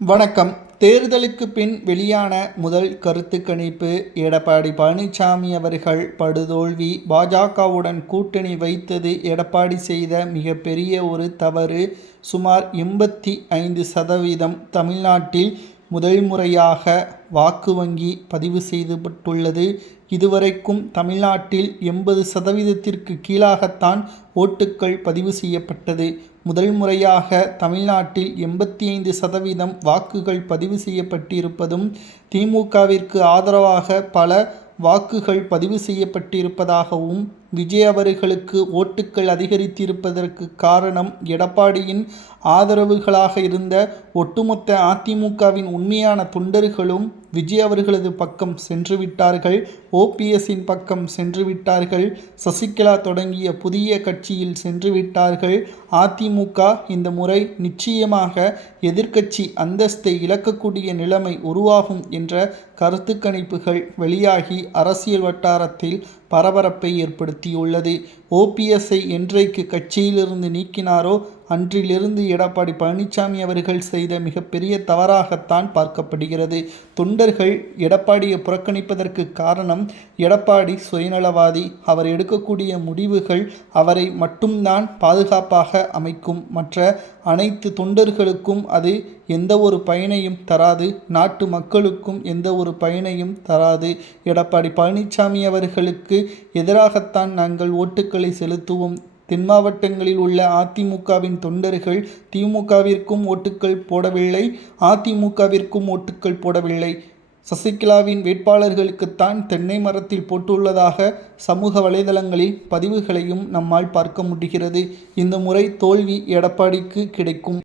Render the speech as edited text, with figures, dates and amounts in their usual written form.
வணக்கம். தேர்தலுக்கு பின் வெளியான முதல் கருத்து கணிப்பு எடப்பாடி பழனிசாமி அவர்கள் படுதோல்வி. பாஜகவுடன் கூட்டணி வைத்தது எடப்பாடி செய்த மிகப்பெரிய ஒரு தவறு. சுமார் 85% தமிழ்நாட்டில் முதல் முறையாக வாக்கு வங்கி பதிவு செய்யப்பட்டுள்ளது. இதுவரைக்கும் தமிழ்நாட்டில் 80%ற்கு கீழாகத்தான் ஓட்டுக்கள் பதிவு செய்யப்பட்டது. முதல் முறையாக தமிழ்நாட்டில் 85% வாக்குகள் பதிவு செய்யப்பட்டிருப்பதும், திமுகவிற்கு ஆதரவாக பல வாக்குகள் பதிவு செய்யப்பட்டிருப்பதாகவும், விஜய் அவர்களுக்கு ஓட்டுக்கள் அதிகரித்திருப்பதற்கு காரணம் எடப்பாடியின் ஆதரவுகளாக இருந்த ஒட்டுமொத்த அதிமுகவின் உண்மையான தொண்டர்களும் விஜய் அவர்களது பக்கம் சென்றுவிட்டார்கள். ஓபிஎஸ்ஸின் பக்கம் சென்றுவிட்டார்கள். சசிகலா தொடங்கிய புதிய கட்சியில் சென்றுவிட்டார்கள். அதிமுக இந்த முறை நிச்சயமாக எதிர்க்கட்சி அந்தஸ்தை இழக்கக்கூடிய நிலைமை உருவாகும் என்ற கருத்து கணிப்புகள் வெளியாகி அரசியல் வட்டாரத்தில் பரபரப்பை ஏற்படுத்தியுள்ளது. ஓபிஎஸ்ஸை என்றைக்கு கட்சியிலிருந்து நீக்கினாரோ அன்றிலிருந்து எடப்பாடி பழனிசாமி அவர்கள் செய்த மிகப்பெரிய தவறாகத்தான் பார்க்கப்படுகிறது. தொண்டர்கள் எடப்பாடியை புறக்கணிப்பதற்கு காரணம், எடப்பாடி சுயநலவாதி. அவர் எடுக்கக்கூடிய முடிவுகள் அவரை மட்டும்தான் பாதுகாப்பாக அமைக்கும். மற்ற அனைத்து தொண்டர்களுக்கும் அது எந்த ஒரு பயனையும் தராது. நாட்டு மக்களுக்கும் எந்த ஒரு பயனையும் தராது. எடப்பாடி பழனிசாமி அவர்களுக்கு எதிராகத்தான் நாங்கள் ஓட்டுக்களை செலுத்துவோம். தென் மாவட்டங்களில் உள்ள அதிமுகவின் தொண்டர்கள் திமுகவிற்கும் ஓட்டுக்கள் போடவில்லை, அதிமுகவிற்கும் ஓட்டுக்கள் போடவில்லை. சசிகலாவின் வேட்பாளர்களுக்குத்தான் தென்னை மரத்தில் போட்டுள்ளதாக சமூக வலைதளங்களில் பதிவுகளையும் நம்மால் பார்க்க முடிகிறது. இந்த முறை தோல்வி எடப்பாடிக்கு கிடைக்கும்.